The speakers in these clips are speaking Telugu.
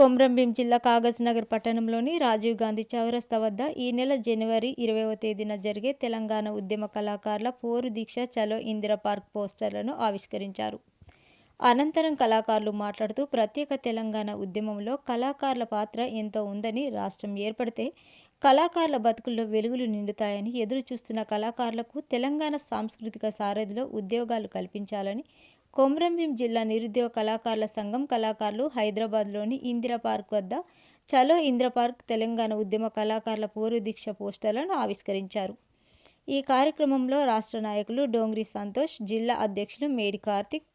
కొమ్రంభీం జిల్లా కాగజ్ నగర్ పట్టణంలోని రాజీవ్ గాంధీ చౌరస్తా వద్ద ఈ నెల జనవరి ఇరవైవ తేదీన జరిగే తెలంగాణ ఉద్యమ కళాకారుల పోరు దీక్ష చలో ఇందిరా పార్క్ పోస్టర్లను ఆవిష్కరించారు. అనంతరం కళాకారులు మాట్లాడుతూ ప్రత్యేక తెలంగాణ ఉద్యమంలో కళాకారుల పాత్ర ఎంతో ఉందని రాష్ట్రం ఏర్పడితే కళాకారుల బతుకుల్లో వెలుగులు నిండుతాయని ఎదురు చూస్తున్న కళాకారులకు తెలంగాణ సాంస్కృతిక సారథిలో ఉద్యోగాలు కల్పించాలని కొమరంభీం జిల్లా నిరుద్యోగ కళాకారుల సంఘం కళాకారులు హైదరాబాద్లోని ఇందిరా పార్క్ వద్ద చలో ఇందిరా పార్క్ తెలంగాణ ఉద్యమ కళాకారుల పూర్వదీక్ష పోస్టర్లను ఆవిష్కరించారు. ఈ కార్యక్రమంలో రాష్ట్ర నాయకులు డోంగ్రి సంతోష్ జిల్లా అధ్యక్షులు మేడి కార్తిక్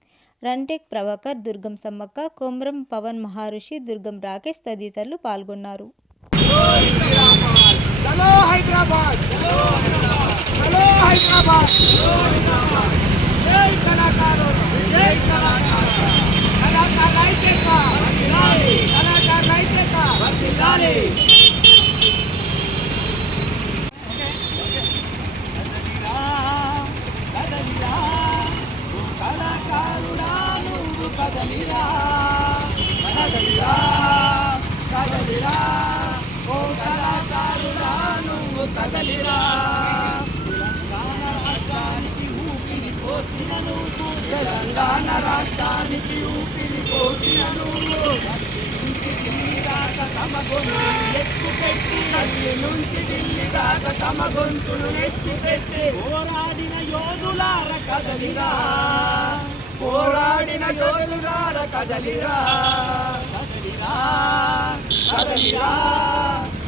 రంటెక్ ప్రభాకర్ దుర్గం సమ్మక్క కొమ్రం పవన్ మహారుషి దుర్గం రాకేష్ తదితరులు పాల్గొన్నారు చలో హైదరాబాద్ చలో హైదరాబాద్ జై కళాకారు జై కళాకారు కళాకారుల ఐక్యత కళాకారుల ఐక్యత కళాకారుడా నువ్వు తెలంగాణ రాష్ట్రానికి ఊపిరి పోసిన నువ్వు తెలంగాణ రాష్ట్రానికి ఊపిరి పోసిన నువ్వు నుంచి ఢిల్లీ తమ గొంతులు ఎత్తు పెట్టి ఢిల్లీ నుంచి ఢిల్లీ దాకా తమ గొంతులు ఎత్తు పెట్టి పోరాడిన యోధులార కదలిరా. పోరాడిన యోధులార కదలిరా కదలిరా కదలిరా.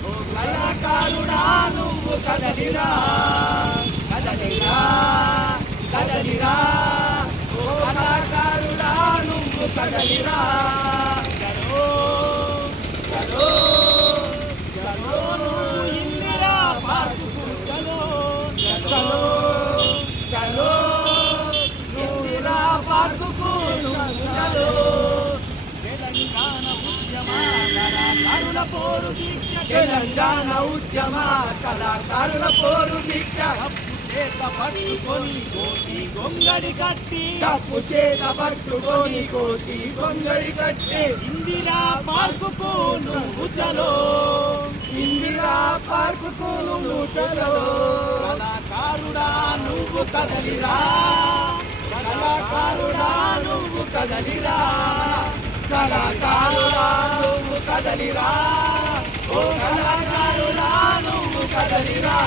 ఓ కళాకారుడా నువ్వు కదలిరా కదలిరా కదలిరా. ఓ కళాకారుడా నువ్వు కదలిరా చలో చలో చలో నువ్వు ఇందిరా పార్కుకు చలో చలో చలో ఇందిరా పార్కుకు నువ్వు చలో తెలంగాణ ఉద్యమ కళాకారుల పోరు దీక్ష తెలంగాణ ఉద్యమ కళాకారుల పోరు దీక్ష. చేత పట్టుకొని కోసి గొంగడి కట్టి. తప్పు చేత పట్టుకొని కోసి గొంగడి కట్టి. ఇందిరా పార్కుకు నువ్వు చలో. ఇందిరా పార్కుకు నువ్వు చలో. కళాకారుడా నువ్వు కదలిరా. కళాకారుడా నువ్వు కదలిరా. కళాకారుడా నువ్వు కదలిరా. ఓ కళాకారుడా నువ్వు కదలిరా.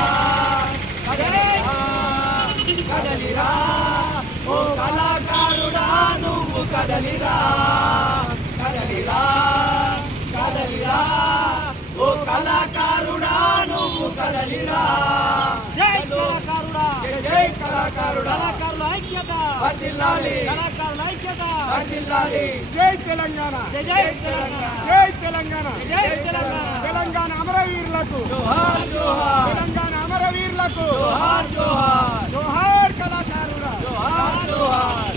కదలిరా కదలిరా ఓ కళాకారుడా నువ్వు కదలిరా కదలిరా కదలిరా ఓ కళాకారుడా నువ్వు కదలిరా జై కళాకారుడా. కళాకారుల ఐక్యత. వర్ధిల్లాలి. కళాకారుల ఐక్యత. వర్ధిల్లాలి. జై తెలంగాణ. జై తెలంగాణ. జై తెలంగాణ. జై తెలంగాణ. తెలంగాణ అమరవీరులకు. జోహార్ జోహార్. తెలంగాణ అమరవీరులకు. జోహార్ జోహార్. జోహార్ కళాకారుడా. జోహార్ జోహార్.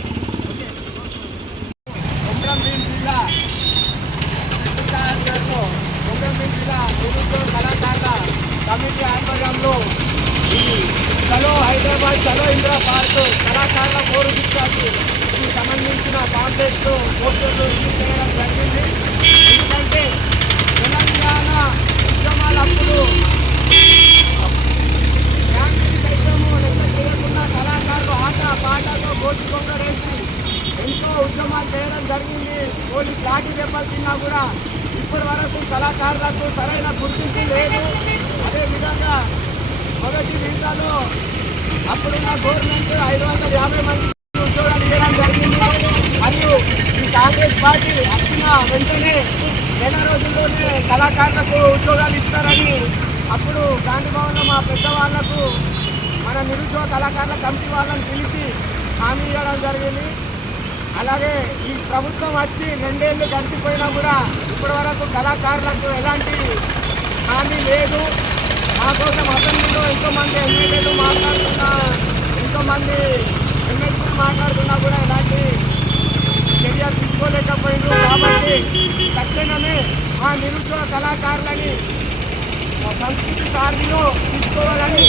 కొమరంభీం జిల్లా. కొమరంభీం జిల్లా. నిరుద్యోగ కళాకారుల కమిటీ ఆధ్వర్యంలో చలో హైదరాబాద్ చలో ఇందిరా పార్క్ కళాకారుల పోరు దీక్షకు దీనికి సంబంధించిన పాంప్లెట్స్ పోస్టర్లు రిలీజ్ చేయడం జరిగింది. ఎందుకంటే తెలంగాణ ఉద్యమాలప్పుడు ఫ్యామిలీ సైతము లెక్క చేయకుండా కళాకారులు ఆట పాటతో గోటి కొంగడేసి ఎంతో ఉద్యమాలు చేయడం జరిగింది. పోలీస్ లాఠీ దెబ్బలు తిన్నా కూడా ఇప్పటి వరకు కళాకారులకు సరైన గుర్తింపు లేదు. అదేవిధంగా మొదటి విడతలో అప్పుడున్న గవర్నమెంట్ ఐదు వందల యాభై మంది ఉద్యోగాలు ఇవ్వడం జరిగింది. మరియు ఈ కాంగ్రెస్ పార్టీ వచ్చిన వెంటనే నెల రోజుల్లోనే కళాకారులకు ఉద్యోగాలు ఇస్తారని అప్పుడు గాంధీ భవన్లో మా పెద్దవాళ్ళకు మన నిరుద్యోగ కళాకారుల కమిటీ వాళ్ళని పిలిచి హామీ ఇవ్వడం జరిగింది. అలాగే ఈ ప్రభుత్వం వచ్చి రెండేళ్ళు గడిచిపోయినా కూడా ఇప్పటి వరకు కళాకారులకు ఎలాంటి హామీ లేదు. మా కోసం అసెంబ్లీలో ఆ నిరుద్యోగ కళాకారులని సంస్కృతి సారథిలో తీసుకోవాలని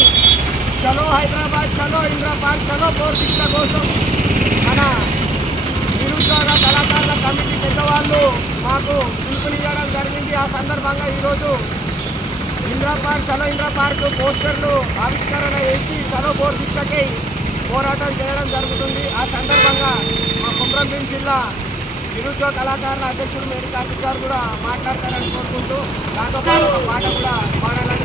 చలో హైదరాబాద్ చలో ఇంద్రాబాద్ చలో పోర్ కోసం మన నిరుద్యోగ కళాకారుల కమిటీ పెద్దవాళ్ళు మాకు పిలుపునివ్వడం జరిగింది. ఆ సందర్భంగా ఈరోజు ఇంద్రా పార్క్ చలో ఇంద్రా పార్క్ పోస్టర్లు ఆవిష్కరణ చేసి చలో బోర్డు శిక్షకై పోరాటం చేయడం జరుగుతుంది. ఆ సందర్భంగా మా కుమ్రంభీం జిల్లా నిరుద్యోగ కళాకారుల అధ్యక్షుడు మేడి కార్తిక్ గారు కూడా మాట్లాడతారని కోరుకుంటూ దాంతో పాటు ఒక పాట కూడా పాడాలని